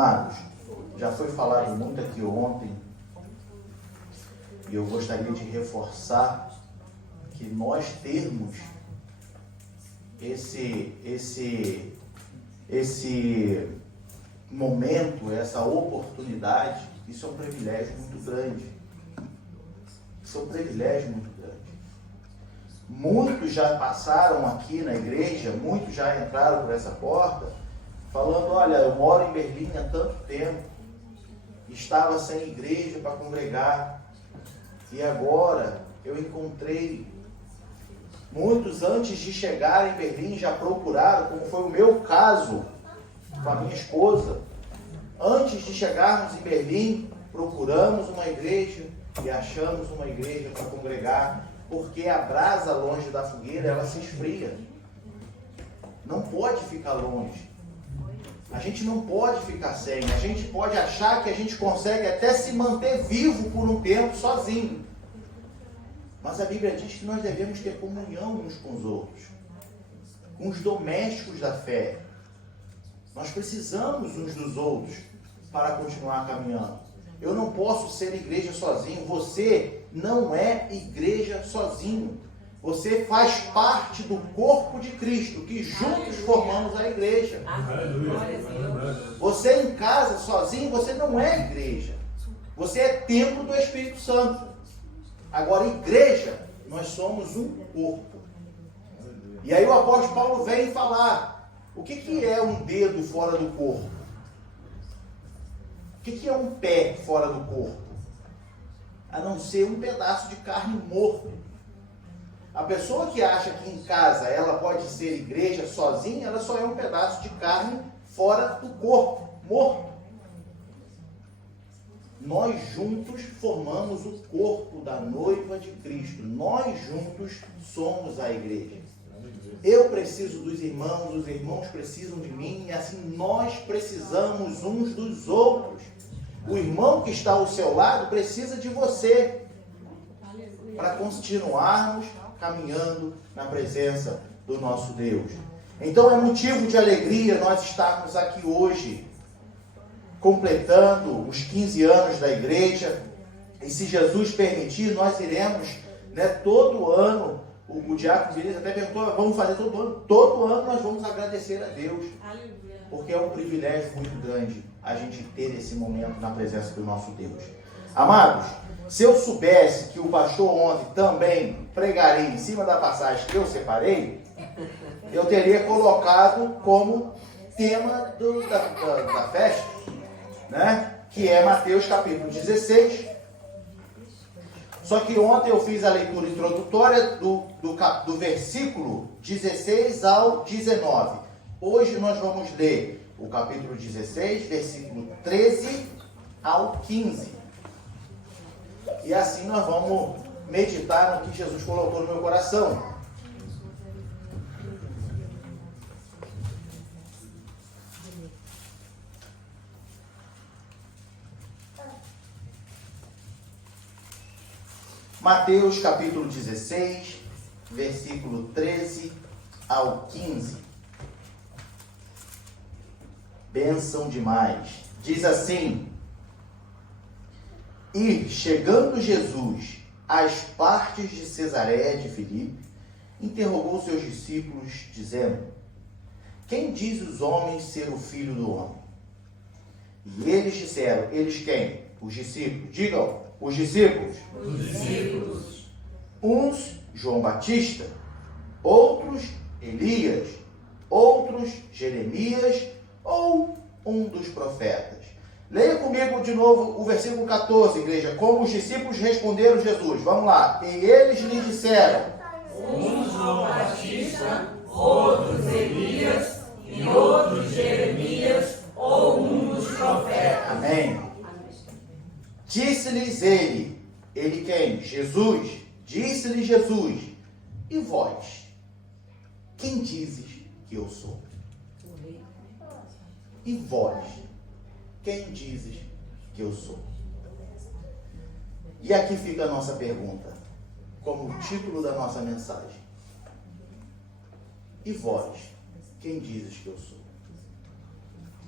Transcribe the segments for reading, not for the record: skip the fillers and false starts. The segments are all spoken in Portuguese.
Amados, já foi falado muito aqui ontem, e eu gostaria de reforçar que nós termos esse momento, essa oportunidade, isso é um privilégio muito grande. Isso é um privilégio muito grande. Muitos já passaram aqui na igreja, muitos já entraram por essa porta, falando, olha, eu moro em Berlim há tanto tempo, estava sem igreja para congregar, e agora eu encontrei. Muitos antes de chegar em Berlim já procuraram, como foi o meu caso com a minha esposa. Antes de chegarmos em Berlim, procuramos uma igreja e achamos uma igreja para congregar, porque a brasa longe da fogueira, ela se esfria. Não pode ficar longe. A gente não pode ficar sem. A gente pode achar que a gente consegue até se manter vivo por um tempo sozinho. Mas a Bíblia diz que nós devemos ter comunhão uns com os outros, com os domésticos da fé. Nós precisamos uns dos outros para continuar caminhando. Eu não posso ser igreja sozinho. Você não é igreja sozinho. Você faz parte do corpo de Cristo, que juntos formamos a igreja. Você em casa sozinho, você não é igreja. Você é templo do Espírito Santo. Agora, igreja, nós somos um corpo. E aí o apóstolo Paulo vem falar, o que é um dedo fora do corpo? O que é um pé fora do corpo? A não ser um pedaço de carne morto. A pessoa que acha que em casa ela pode ser igreja sozinha, ela só é um pedaço de carne fora do corpo, morto. Nós juntos formamos o corpo da noiva de Cristo. Nós juntos somos a igreja. Eu preciso dos irmãos, os irmãos precisam de mim, e assim nós precisamos uns dos outros. O irmão que está ao seu lado precisa de você para continuarmos caminhando na presença do nosso Deus. Então é motivo de alegria nós estarmos aqui hoje, completando os 15 anos da igreja, e se Jesus permitir, nós iremos, todo ano, o diácono Vinícius até perguntou, vamos fazer todo ano nós vamos agradecer a Deus, porque é um privilégio muito grande a gente ter esse momento na presença do nosso Deus. Amados, se eu soubesse que o pastor ontem também pregaria em cima da passagem que eu separei, eu teria colocado como tema da festa, que é Mateus capítulo 16. Só que ontem eu fiz a leitura introdutória do versículo 16 ao 19. Hoje nós vamos ler o capítulo 16, versículo 13 ao 15. E assim nós vamos meditar no que Jesus colocou no meu coração. Mateus capítulo 16, versículo 13 ao 15. Bênção demais. Diz assim: E chegando Jesus às partes de Cesareia de Filipe, interrogou seus discípulos, dizendo: Quem diz os homens ser o Filho do Homem? E eles disseram, eles quem? Os discípulos. Digam, os discípulos. Os discípulos. Uns, João Batista, outros, Elias, outros, Jeremias, ou um dos profetas. Leia comigo de novo o versículo 14, igreja. Como os discípulos responderam Jesus. Vamos lá. E eles lhe disseram: Uns João Batista, outros Elias, e outros Jeremias, ou um dos profetas. Amém. Disse-lhes ele quem? Jesus. Disse-lhe Jesus: E vós, quem dizes que eu sou? E vós, quem dizes que eu sou? E aqui fica a nossa pergunta, como título da nossa mensagem. E vós, quem dizes que eu sou?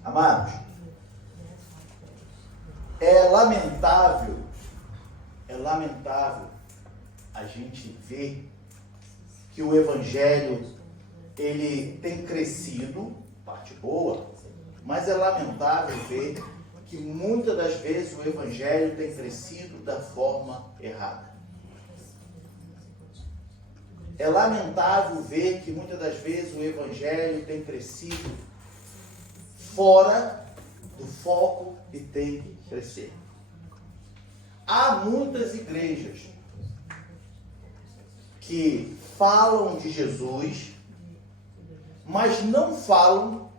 Amados, É lamentável a gente ver que o Evangelho, ele tem crescido, parte boa, mas é lamentável ver que muitas das vezes o Evangelho tem crescido da forma errada. É lamentável ver que muitas das vezes o Evangelho tem crescido fora do foco que tem que crescer. Há muitas igrejas que falam de Jesus, mas não falam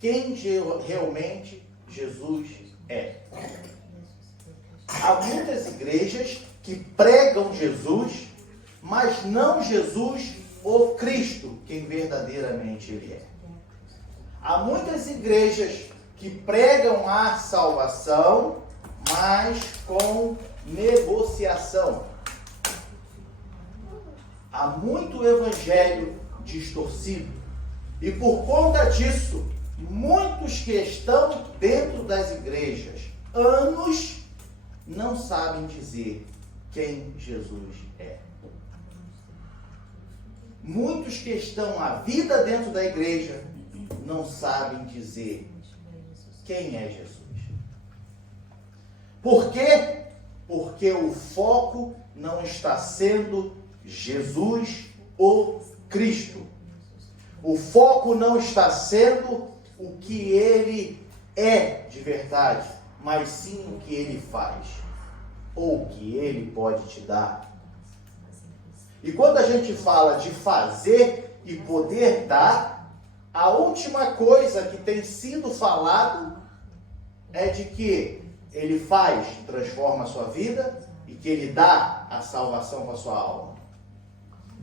quem realmente Jesus é. Há muitas igrejas que pregam Jesus, mas não Jesus, o Cristo, quem verdadeiramente Ele é. Há muitas igrejas que pregam a salvação, mas com negociação. Há muito evangelho distorcido. E por conta disso, muitos que estão dentro das igrejas, anos, não sabem dizer quem Jesus é. Muitos que estão a vida dentro da igreja, não sabem dizer quem é Jesus. Por quê? Porque o foco não está sendo Jesus, o Cristo. O foco não está sendo o que Ele é de verdade, mas sim o que Ele faz, ou o que Ele pode te dar. E quando a gente fala de fazer e poder dar, a última coisa que tem sido falado é de que Ele faz, transforma a sua vida e que Ele dá a salvação para a sua alma.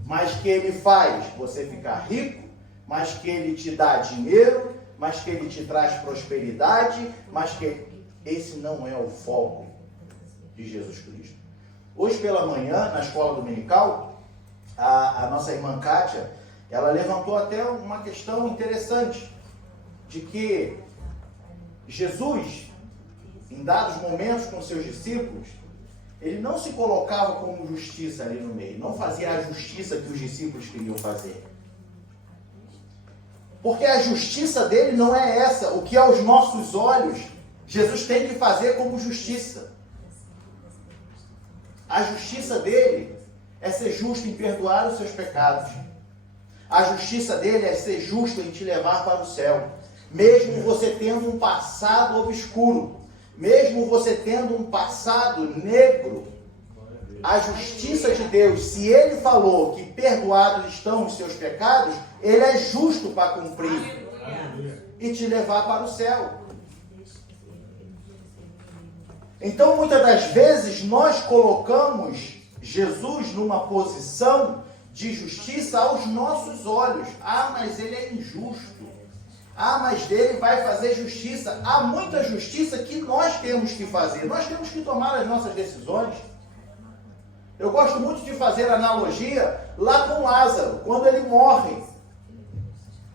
Mas que Ele faz você ficar rico, mas que Ele te dá dinheiro, mas que Ele te traz prosperidade, mas que esse não é o foco de Jesus Cristo. Hoje pela manhã, na escola dominical, a nossa irmã Kátia, ela levantou até uma questão interessante, de que Jesus, em dados momentos com seus discípulos, ele não se colocava como justiça ali no meio, não fazia a justiça que os discípulos queriam fazer. Porque a justiça dele não é essa, o que aos nossos olhos Jesus tem que fazer como justiça. A justiça dele é ser justo em perdoar os seus pecados. A justiça dele é ser justo em te levar para o céu. Mesmo você tendo um passado obscuro, mesmo você tendo um passado negro, a justiça de Deus, se Ele falou que perdoados estão os seus pecados, Ele é justo para cumprir e te levar para o céu. Então, muitas das vezes, nós colocamos Jesus numa posição de justiça aos nossos olhos. Ah, mas ele é injusto. Ah, mas ele vai fazer justiça. Há muita justiça que nós temos que fazer. Nós temos que tomar as nossas decisões. Eu gosto muito de fazer analogia lá com Lázaro, quando ele morre.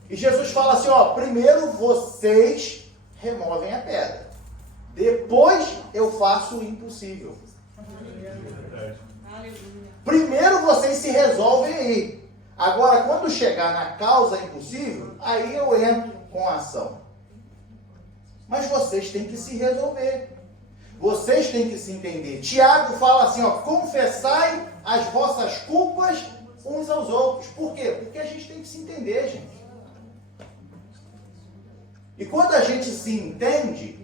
E Jesus fala assim, ó, primeiro vocês removem a pedra. Depois eu faço o impossível. Primeiro vocês se resolvem aí. Agora, quando chegar na causa impossível, aí eu entro com a ação. Mas vocês têm que se resolver. Vocês têm que se entender. Tiago fala assim, ó, confessai as vossas culpas uns aos outros. Por quê? Porque a gente tem que se entender, gente. E quando a gente se entende,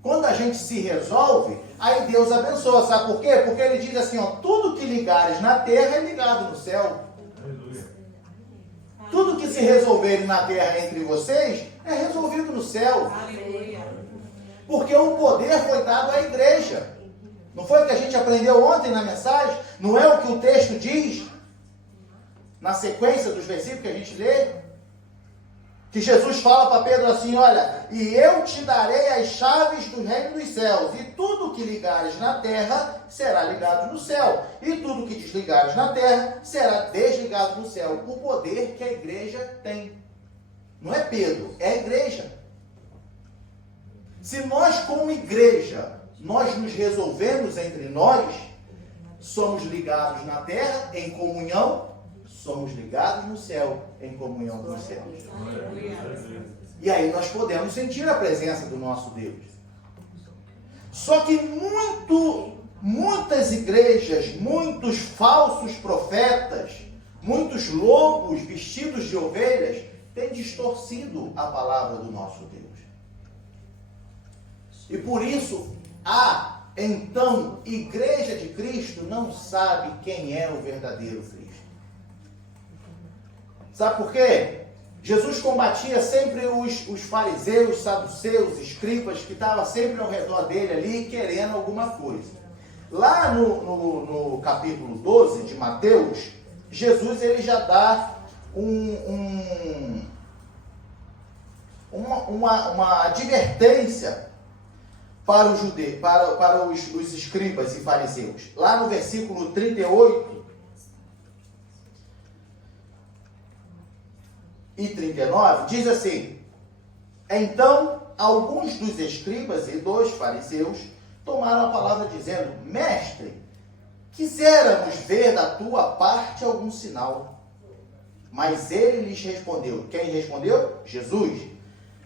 quando a gente se resolve, aí Deus abençoa. Sabe por quê? Porque ele diz assim, ó, tudo que ligares na terra é ligado no céu. Aleluia. Tudo que se resolverem na terra entre vocês é resolvido no céu. Aleluia. Porque o poder foi dado à igreja. Não foi o que a gente aprendeu ontem na mensagem? Não é o que o texto diz? Na sequência dos versículos que a gente lê? Que Jesus fala para Pedro assim, olha, e eu te darei as chaves do reino dos céus, e tudo que ligares na terra será ligado no céu, e tudo que desligares na terra será desligado no céu. O poder que a igreja tem. Não é Pedro, é a igreja. Se nós como igreja nós nos resolvemos entre nós, somos ligados na terra em comunhão, somos ligados no céu em comunhão com os céus. E aí nós podemos sentir a presença do nosso Deus. Só que muitas igrejas, muitos falsos profetas, muitos lobos vestidos de ovelhas têm distorcido a palavra do nosso Deus. E por isso, então, igreja de Cristo não sabe quem é o verdadeiro Cristo. Sabe por quê? Jesus combatia sempre os fariseus, saduceus, escribas, que estavam sempre ao redor dele ali, querendo alguma coisa. Lá no capítulo 12 de Mateus, Jesus ele já dá uma advertência para os judeus, para os escribas e fariseus. Lá no versículo 38 e 39, diz assim: então, alguns dos escribas e dos fariseus tomaram a palavra dizendo: mestre, quiséramos ver da tua parte algum sinal. Mas ele lhes respondeu. Quem respondeu? Jesus.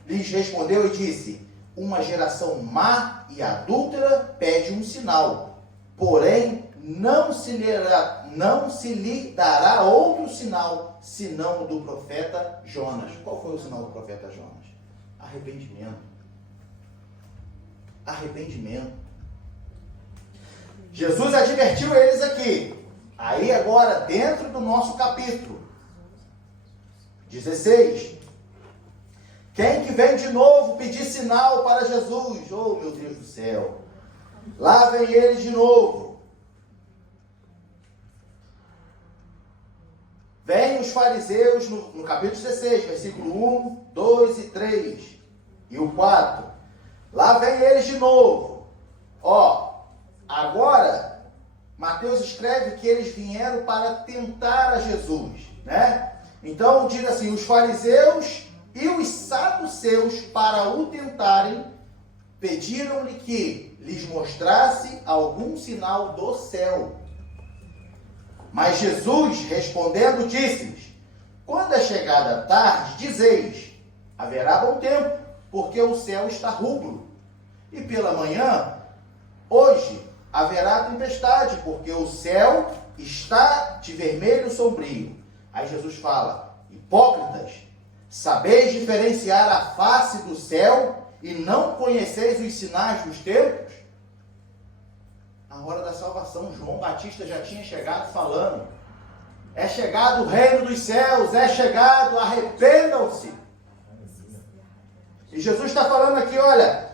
Lhes respondeu e disse: uma geração má e adúltera pede um sinal, porém não se lhe dará outro sinal, senão o do profeta Jonas. Qual foi o sinal do profeta Jonas? Arrependimento. Arrependimento. Jesus advertiu eles aqui. Aí agora, dentro do nosso capítulo 16, quem que vem de novo pedir sinal para Jesus? Oh, meu Deus do céu. Lá vem ele de novo. Vem os fariseus no capítulo 16, versículo 1, 2 e 3. E o 4. Lá vem eles de novo. Agora, Mateus escreve que eles vieram para tentar a Jesus, né? Então, diz assim: os fariseus e os saduceus, para o tentarem, pediram-lhe que lhes mostrasse algum sinal do céu. Mas Jesus, respondendo, disse-lhes: quando é chegada a tarde, dizeis: haverá bom tempo, porque o céu está rubro. E pela manhã, hoje, haverá tempestade, porque o céu está de vermelho sombrio. Aí Jesus fala: hipócritas, sabeis diferenciar a face do céu e não conheceis os sinais dos tempos? A hora da salvação, João Batista já tinha chegado falando: é chegado o reino dos céus, é chegado, arrependam-se. E Jesus está falando aqui, olha,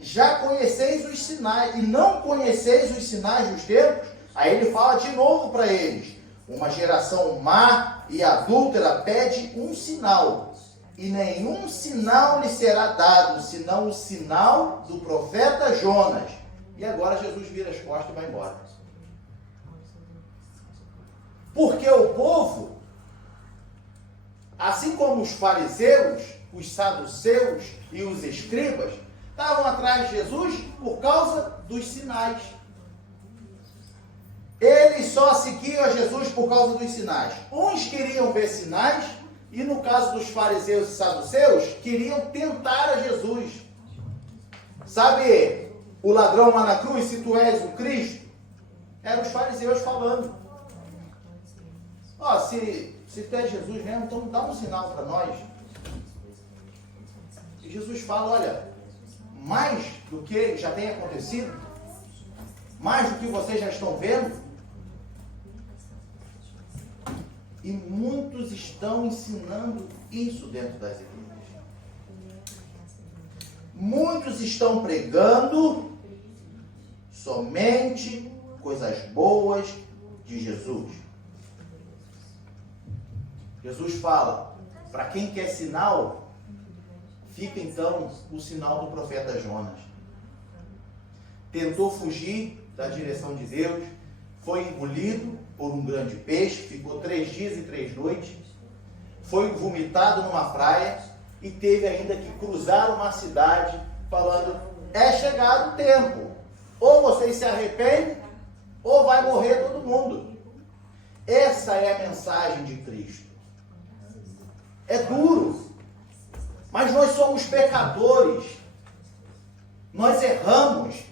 já conheceis os sinais e não conheceis os sinais dos tempos. Aí ele fala de novo para eles: uma geração má e adúltera pede um sinal, e nenhum sinal lhe será dado, senão o sinal do profeta Jonas. E agora Jesus vira as costas e vai embora. Porque o povo, assim como os fariseus, os saduceus e os escribas, estavam atrás de Jesus por causa dos sinais. Eles só seguiam a Jesus por causa dos sinais. Uns queriam ver sinais, e no caso dos fariseus e saduceus, queriam tentar a Jesus. Sabe o ladrão lá na cruz, se tu és o Cristo? Eram os fariseus falando: se tu és Jesus mesmo, então dá um sinal para nós. E Jesus fala: olha, mais do que já tem acontecido, mais do que vocês já estão vendo, e muitos estão ensinando isso dentro das igrejas. Muitos estão pregando somente coisas boas de Jesus. Jesus fala: para quem quer sinal, fica então o sinal do profeta Jonas. Tentou fugir da direção de Deus, foi engolido por um grande peixe, ficou 3 dias e 3 noites, foi vomitado numa praia e teve ainda que cruzar uma cidade falando: é chegado o tempo, Ou vocês se arrependem, ou vai morrer todo mundo. Essa é a mensagem de Cristo. É duro, mas nós somos pecadores. Nós erramos.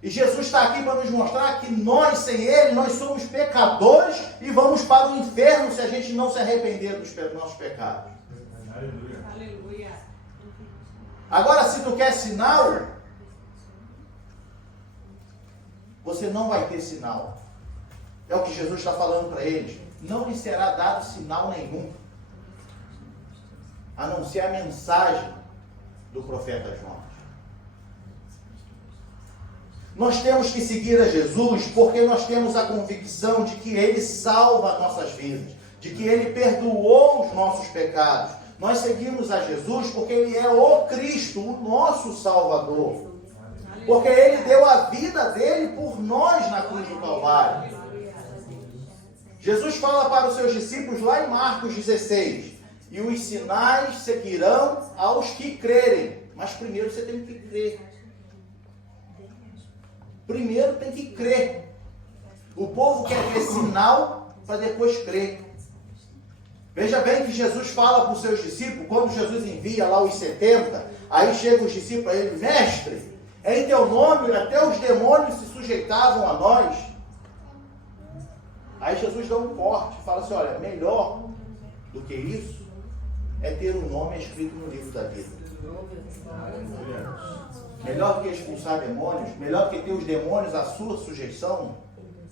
E Jesus está aqui para nos mostrar que nós, sem Ele, nós somos pecadores e vamos para o inferno se a gente não se arrepender dos nossos pecados. Aleluia. Agora, se tu quer sinal, você não vai ter sinal. É o que Jesus está falando para eles. Não lhe será dado sinal nenhum, a não ser a mensagem do profeta Jonas. Nós temos que seguir a Jesus porque nós temos a convicção de que Ele salva nossas vidas, de que Ele perdoou os nossos pecados. Nós seguimos a Jesus porque Ele é o Cristo, o nosso Salvador. Porque Ele deu a vida dele por nós na cruz do Calvário. Jesus fala para os seus discípulos lá em Marcos 16: e os sinais seguirão aos que crerem. Mas primeiro você tem que crer. Primeiro tem que crer. O povo quer ver sinal para depois crer. Veja bem que Jesus fala para os seus discípulos, quando Jesus envia lá os 70, aí chegam os discípulos a ele: mestre, em teu nome até os demônios se sujeitavam a nós. Aí Jesus dá um corte, fala assim: olha, melhor do que isso é ter um nome escrito no livro da vida. Melhor do que expulsar demônios, melhor do que ter os demônios à sua sujeição,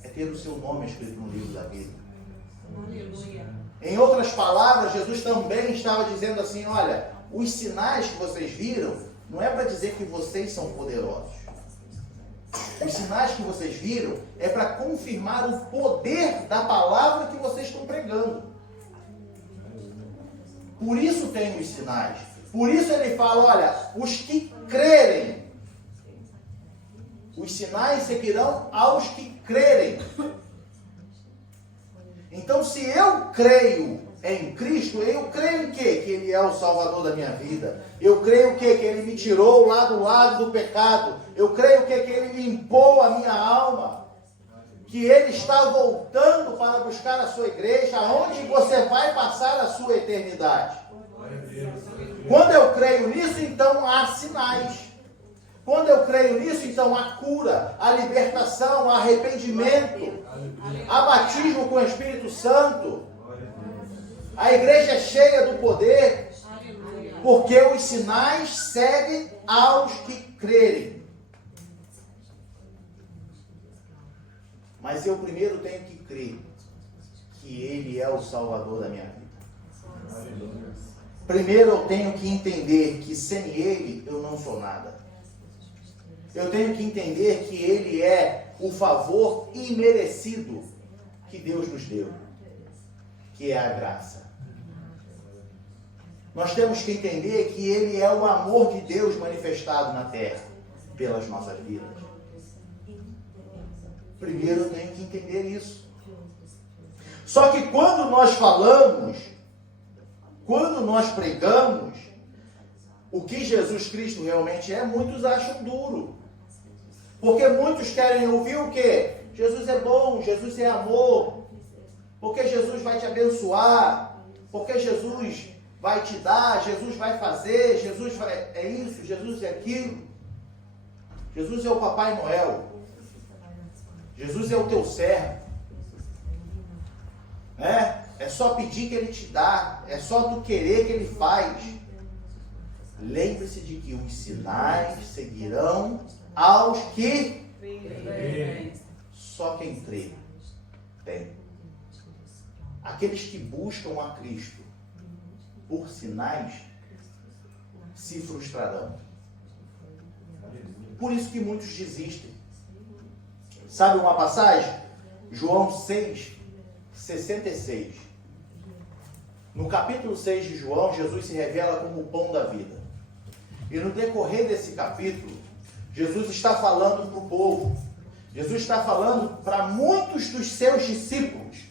é ter o seu nome escrito no livro da vida. Aleluia. Em outras palavras, Jesus também estava dizendo assim: olha, os sinais que vocês viram, não é para dizer que vocês são poderosos. Os sinais que vocês viram é para confirmar o poder da palavra que vocês estão pregando. Por isso tem os sinais. Por isso ele fala: olha, os que crerem, os sinais seguirão aos que crerem. Então, se eu creio em Cristo, eu creio em quê? Que Ele é o Salvador da minha vida. Eu creio o quê? Que Ele me tirou lá do lado do pecado. Eu creio o quê? Que Ele limpou a minha alma. Que Ele está voltando para buscar a sua igreja, onde você vai passar a sua eternidade. Quando eu creio nisso, então há sinais. Quando eu creio nisso, então há cura, há libertação, há arrependimento, há batismo com o Espírito Santo. A igreja é cheia do poder, porque os sinais seguem aos que crerem. Mas eu primeiro tenho que crer que Ele é o Salvador da minha vida. Primeiro eu tenho que entender que sem Ele eu não sou nada. Eu tenho que entender que Ele é o favor imerecido que Deus nos deu, que é a graça. Nós temos que entender que Ele é o amor de Deus manifestado na terra pelas nossas vidas. Primeiro eu tenho que entender isso. Só que quando nós falamos, quando nós pregamos, o que Jesus Cristo realmente é, muitos acham duro. Porque muitos querem ouvir o quê? Jesus é bom, Jesus é amor. Porque Jesus vai te abençoar. Porque Jesus vai te dar, Jesus vai fazer, Jesus vai, é isso, Jesus é aquilo. Jesus é o Papai Noel. Jesus é o teu servo. É só pedir que Ele te dá. É só tu querer que Ele faz. Lembre-se de que os sinais seguirão aos que só quem crê tem. Aqueles que buscam a Cristo por sinais se frustrarão. Por isso que muitos desistem. Sabe uma passagem? João 6:66. No capítulo 6 de João, Jesus se revela como o pão da vida. E no decorrer desse capítulo, Jesus está falando para o povo. Jesus está falando para muitos dos seus discípulos.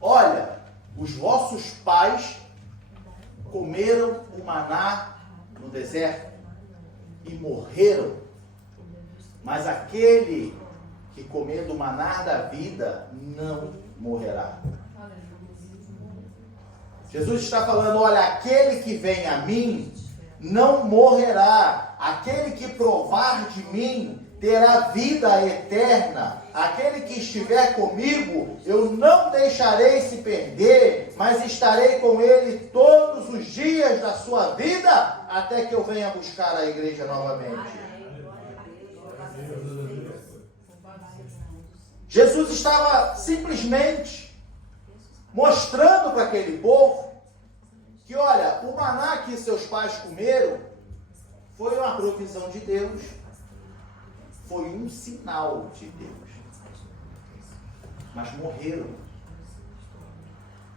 Olha, os vossos pais comeram o maná no deserto e morreram. Mas aquele que comer do maná da vida não morrerá. Jesus está falando, olha, aquele que vem a mim não morrerá. Aquele que provar de mim terá vida eterna. Aquele que estiver comigo, eu não deixarei se perder, mas estarei com ele todos os dias da sua vida, até que eu venha buscar a igreja novamente. Jesus estava simplesmente mostrando para aquele povo que, olha, o maná que seus pais comeram foi uma provisão de Deus, foi um sinal de Deus. Mas morreram.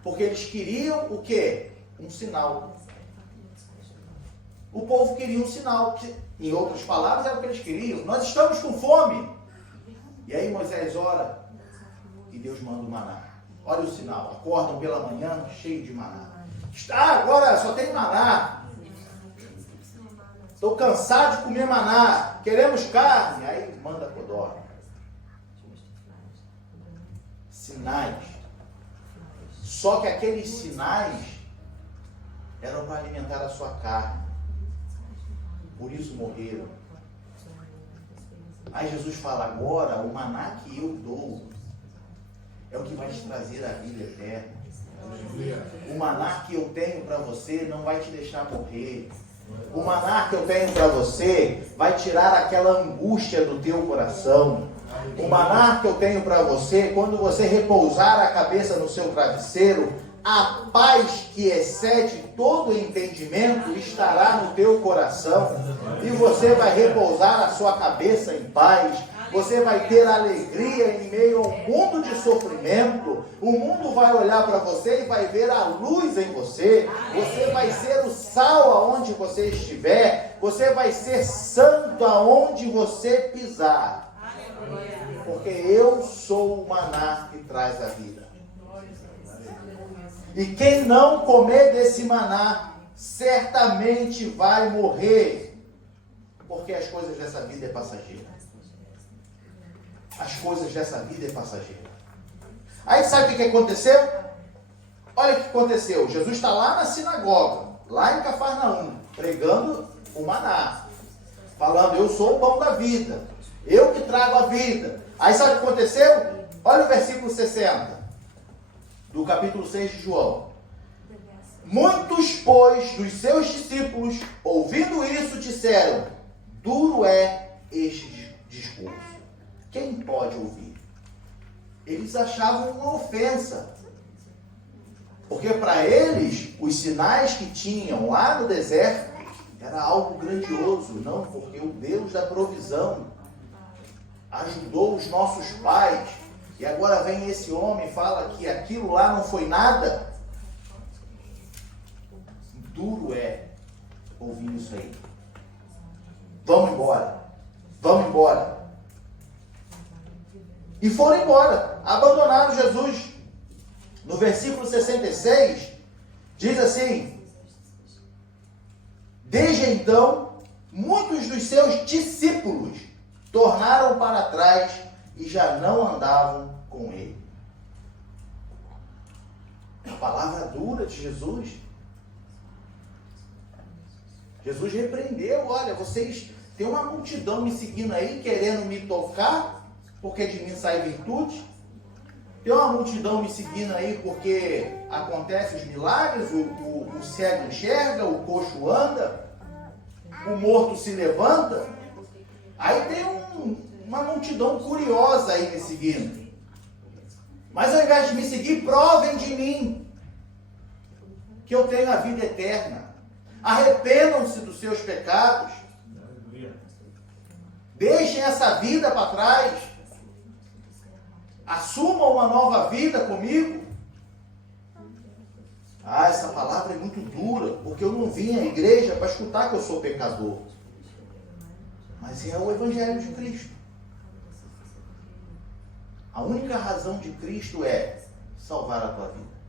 Porque eles queriam o quê? Um sinal. O povo queria um sinal, que, em outras palavras, era o que eles queriam. Nós estamos com fome. E aí Moisés ora e Deus manda o maná. Olha o sinal. Acordam pela manhã cheio de maná. Agora só tem maná. Estou cansado de comer maná. Queremos carne. Aí manda codorna. Sinais. Só que aqueles sinais eram para alimentar a sua carne. Por isso morreram. Aí Jesus fala, agora o maná que eu dou é o que vai te trazer a vida eterna. O maná que eu tenho para você não vai te deixar morrer. O maná que eu tenho para você vai tirar aquela angústia do teu coração. O maná que eu tenho para você, quando você repousar a cabeça no seu travesseiro, a paz que excede todo entendimento estará no teu coração. E você vai repousar a sua cabeça em paz. Você vai ter alegria em meio a um mundo de sofrimento. O mundo vai olhar para você e vai ver a luz em você. Você vai ser o sal aonde você estiver. Você vai ser santo aonde você pisar. Porque eu sou o maná que traz a vida. E quem não comer desse maná, certamente vai morrer. Porque as coisas dessa vida é passageira. As coisas dessa vida é passageira. Aí sabe o que aconteceu? Olha o que aconteceu. Jesus está lá na sinagoga, lá em Cafarnaum, pregando o maná. Falando, eu sou o pão da vida. Eu que trago a vida. Aí sabe o que aconteceu? Olha o versículo 60. Do capítulo 6 de João. Muitos, pois, dos seus discípulos, ouvindo isso, disseram, duro é este discurso. Quem pode ouvir? Eles achavam uma ofensa. Porque para eles, os sinais que tinham lá no deserto, era algo grandioso. Não, porque o Deus da provisão ajudou os nossos pais. E agora vem esse homem e fala que aquilo lá não foi nada. Duro é ouvir isso aí. Vamos embora. Vamos embora. E foram embora. Abandonaram Jesus. No versículo 66, diz assim, desde então, muitos dos seus discípulos tornaram para trás e já não andavam com ele. A palavra dura de Jesus. Jesus repreendeu, olha, vocês têm uma multidão me seguindo aí, querendo me tocar, porque de mim sai virtude. Tem uma multidão me seguindo aí porque acontecem os milagres, o cego enxerga, o coxo anda, o morto se levanta. Aí tem uma multidão curiosa aí me seguindo. Mas ao invés de me seguir, provem de mim que eu tenho a vida eterna. Arrependam-se dos seus pecados. Deixem essa vida para trás. Assumam uma nova vida comigo. Essa palavra é muito dura, porque eu não vim à igreja para escutar que eu sou pecador. Mas é o Evangelho de Cristo. A única razão de Cristo é salvar a tua vida.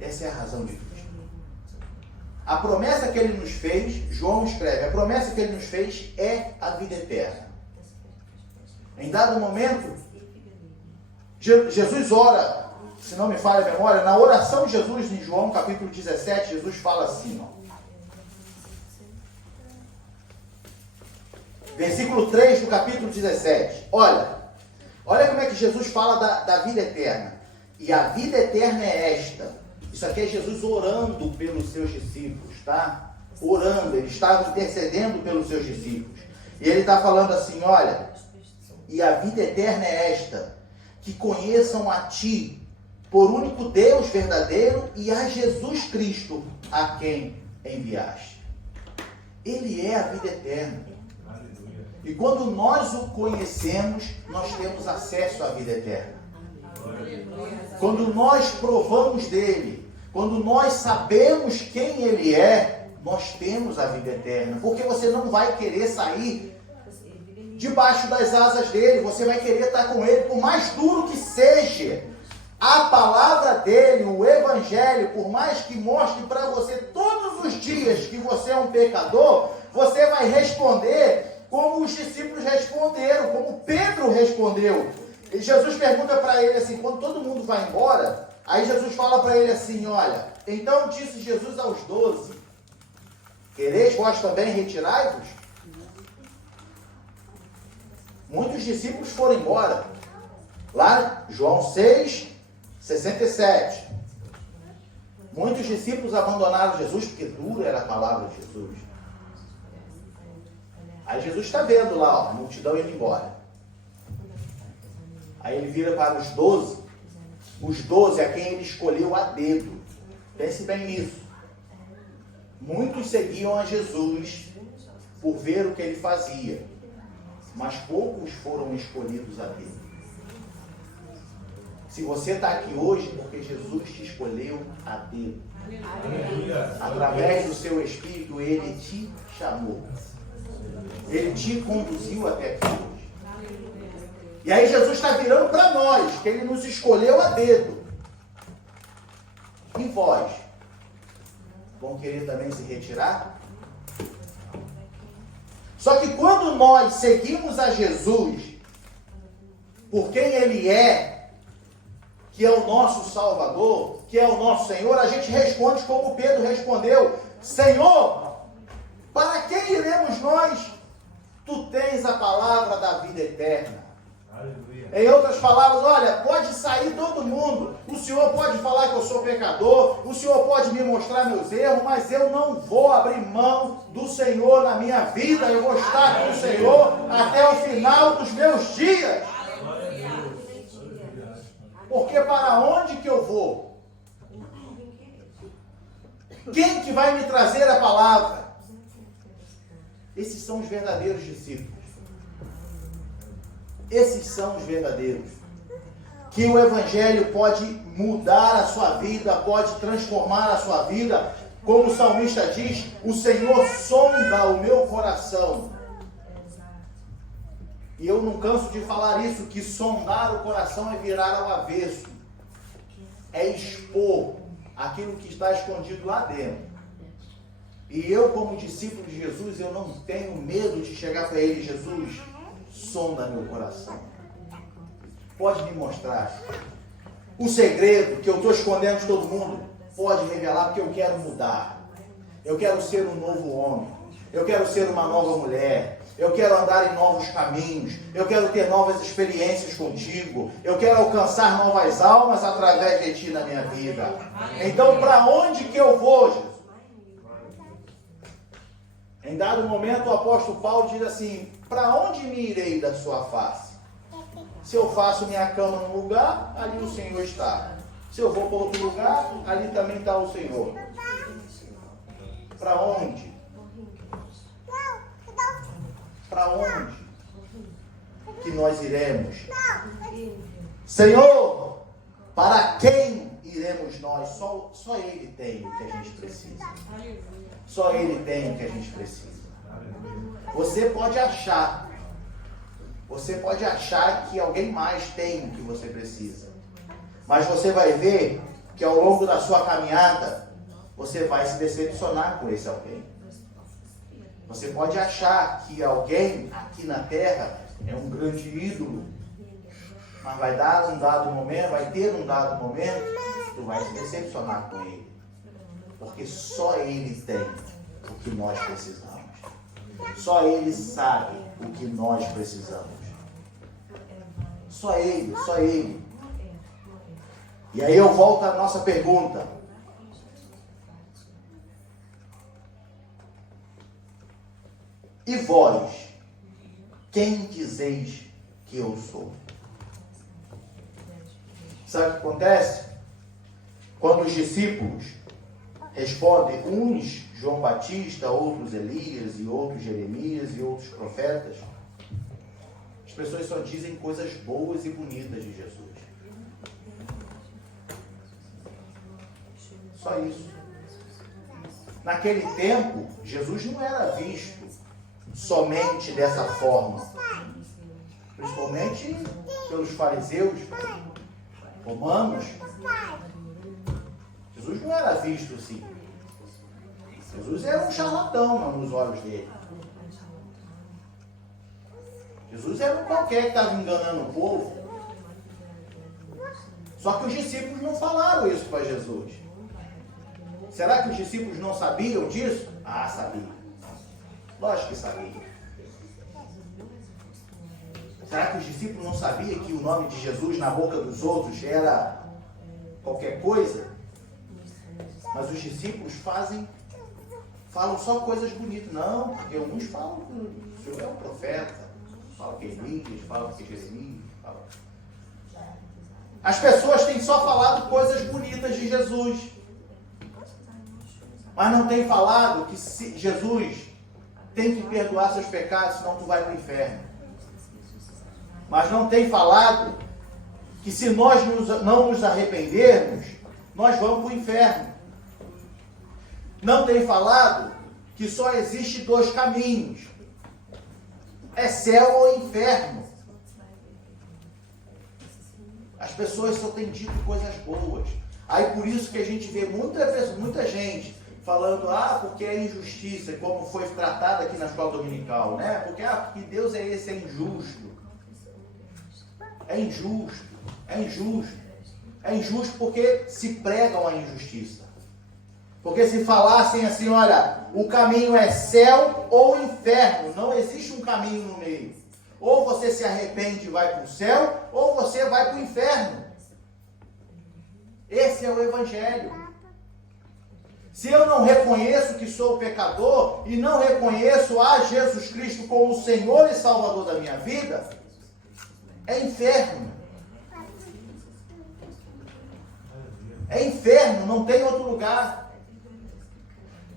Essa é a razão de Cristo. A promessa que ele nos fez, João escreve, a promessa que ele nos fez é a vida eterna. Em dado momento, Jesus ora, se não me falha a memória, na oração de Jesus em João capítulo 17, Jesus fala assim, ó. Versículo 3 do capítulo 17. Olha como é que Jesus fala da vida eterna. E a vida eterna é esta. Isso aqui é Jesus orando pelos seus discípulos, tá? Orando, ele estava intercedendo pelos seus discípulos. E ele está falando assim, olha, e a vida eterna é esta, que conheçam a ti, por único Deus verdadeiro, e a Jesus Cristo, a quem enviaste. Ele é a vida eterna. E quando nós o conhecemos, nós temos acesso à vida eterna. Quando nós provamos dele, quando nós sabemos quem ele é, nós temos a vida eterna. Porque você não vai querer sair debaixo das asas dele, você vai querer estar com ele, por mais duro que seja. A palavra dele, o evangelho, por mais que mostre para você todos os dias que você é um pecador, você vai responder como os discípulos responderam, como Pedro respondeu. E Jesus pergunta para ele assim, quando todo mundo vai embora, aí Jesus fala para ele assim, olha, então disse Jesus aos 12, quereis vós também retirai-vos? Muitos discípulos foram embora. Lá, João 6, 67. Muitos discípulos abandonaram Jesus, porque dura era a palavra de Jesus. Aí Jesus está vendo lá, ó, a multidão indo embora. Aí ele vira para os 12 a quem ele escolheu a dedo. Pense bem nisso. Muitos seguiam a Jesus por ver o que ele fazia, mas poucos foram escolhidos a dedo. Se você está aqui hoje, porque Jesus te escolheu a dedo. Através do seu Espírito, ele te chamou. Ele te conduziu até aqui hoje. E aí Jesus está virando para nós, que ele nos escolheu a dedo. E vós? Vão querer também se retirar? Só que quando nós seguimos a Jesus, por quem ele é, que é o nosso Salvador, que é o nosso Senhor, a gente responde como Pedro respondeu, Senhor, para quem iremos nós? Tu tens a palavra da vida eterna. Aleluia. Em outras palavras, olha, pode sair todo mundo. O Senhor pode falar que eu sou pecador. O Senhor pode me mostrar meus erros. Mas eu não vou abrir mão do Senhor na minha vida. Eu vou estar com o Senhor até o final dos meus dias. Porque para onde que eu vou? Quem que vai me trazer a palavra? Esses são os verdadeiros discípulos. Esses são os verdadeiros. Que o Evangelho pode mudar a sua vida, pode transformar a sua vida. Como o salmista diz, o Senhor sonda o meu coração. E eu não canso de falar isso, que sondar o coração é virar ao avesso. É expor aquilo que está escondido lá dentro. E eu, como discípulo de Jesus, eu não tenho medo de chegar para ele, Jesus, sonda meu coração. Pode me mostrar. O segredo que eu estou escondendo de todo mundo, pode revelar, porque eu quero mudar. Eu quero ser um novo homem. Eu quero ser uma nova mulher. Eu quero andar em novos caminhos. Eu quero ter novas experiências contigo. Eu quero alcançar novas almas através de ti na minha vida. Então, para onde que eu vou, Jesus? Em dado momento, o apóstolo Paulo diz assim, para onde me irei da sua face? Se eu faço minha cama num lugar, ali o Senhor está. Se eu vou para outro lugar, ali também está o Senhor. Para onde? Para onde que nós iremos? Senhor, para quem iremos nós? Só Ele tem o que a gente precisa. Só Ele tem o que a gente precisa. Você pode achar que alguém mais tem o que você precisa. Mas você vai ver que ao longo da sua caminhada, você vai se decepcionar com esse alguém. Você pode achar que alguém aqui na terra é um grande ídolo, mas vai ter um dado momento, tu vai se decepcionar com ele. Porque só ele tem o que nós precisamos. Só ele sabe o que nós precisamos. Só ele, só ele. E aí eu volto à nossa pergunta. E vós, quem dizeis que eu sou? Sabe o que acontece? Quando os discípulos respondem, uns João Batista, outros Elias, e outros Jeremias, e outros profetas, as pessoas só dizem coisas boas e bonitas de Jesus. Só isso. Naquele tempo, Jesus não era visto somente dessa forma. Principalmente pelos fariseus romanos. Jesus não era visto assim. Jesus era um charlatão nos olhos dele. Jesus era um qualquer que estava enganando o povo. Só que os discípulos não falaram isso para Jesus. Será que os discípulos não sabiam disso? Ah, sabiam. Lógico que sabiam. Será que os discípulos não sabiam que o nome de Jesus na boca dos outros era qualquer coisa? Mas os discípulos falam só coisas bonitas. Não, porque uns falam que o Senhor é um profeta, falam que é Elias, falam que é Jeremias. As pessoas têm só falado coisas bonitas de Jesus. Mas não tem falado que Jesus tem que perdoar seus pecados, senão tu vai para o inferno. Mas não tem falado que se nós não nos arrependermos, nós vamos para o inferno. Não tem falado que só existe 2 caminhos. É céu ou inferno. As pessoas só têm dito coisas boas. Aí por isso que a gente vê muita gente falando, porque é injustiça, como foi tratado aqui na escola dominical, né? Porque Deus é injusto. É injusto. É injusto. É injusto porque se pregam a injustiça. Porque se falassem assim, olha, o caminho é céu ou inferno, não existe um caminho no meio. Ou você se arrepende e vai para o céu, ou você vai para o inferno. Esse é o Evangelho. Se eu não reconheço que sou pecador e não reconheço a Jesus Cristo como o Senhor e Salvador da minha vida, é inferno. É inferno, não tem outro lugar.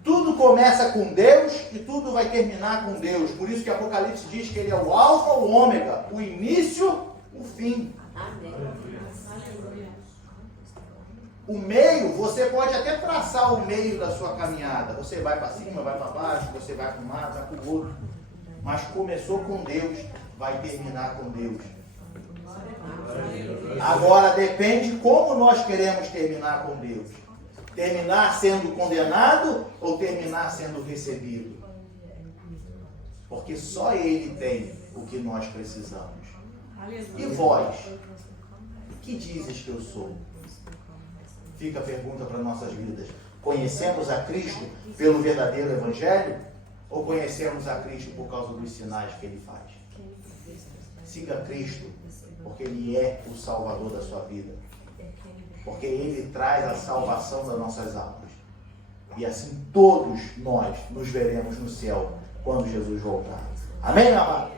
Tudo começa com Deus e tudo vai terminar com Deus. Por isso que Apocalipse diz que Ele é o alfa, o ômega, o início, o fim. O meio, você pode até traçar o meio da sua caminhada. Você vai para cima, vai para baixo, você vai para um lado, vai para o outro. Mas começou com Deus, vai terminar com Deus. Agora depende como nós queremos terminar com Deus. Terminar sendo condenado ou terminar sendo recebido? Porque só Ele tem o que nós precisamos. E vós? Que dizes que eu sou? Fica a pergunta para nossas vidas. Conhecemos a Cristo pelo verdadeiro Evangelho? Ou conhecemos a Cristo por causa dos sinais que Ele faz? Siga Cristo, porque Ele é o Salvador da sua vida. Porque Ele traz a salvação das nossas almas. E assim todos nós nos veremos no céu quando Jesus voltar. Amém, amado?